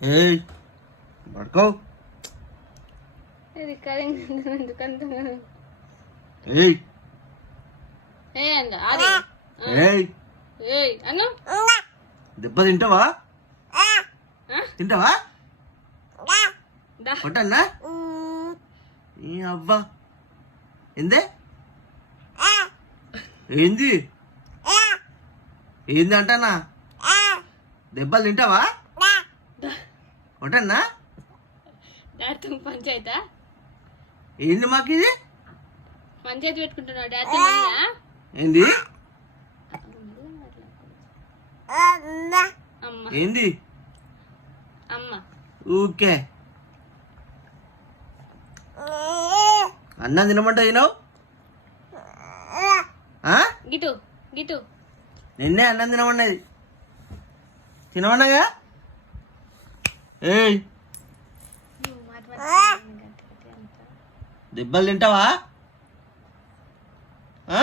ఏయ్ పడుకో. రికార్డింగ్ ఎందుకంత ఏయ్. ఏ అంద అది ఏయ్. ఏయ్ అను దెబ్బ తింటావా? ఆ? తింటావా? దా. కొట్టన్నా? ఈ అవ్వా. ఏందే? ఏంది ఏంది అంటానా దెబ్బలు తింటావా? కొట్టన్నా డాడీతో పంచాయతా ఏంది మాకు ఇది పంచాయతీ పెట్టుకుంటున్నావు డాడీతో ఏంది? అమ్మ. ఏంది? అమ్మ. ఊకే అన్నం తినమంట తినవు? గిటు గిటు. నిన్నే అన్నం తినమన్నది. తినమన్నగా? ఏయ్ దెబ్బలు తింటావా ఆ?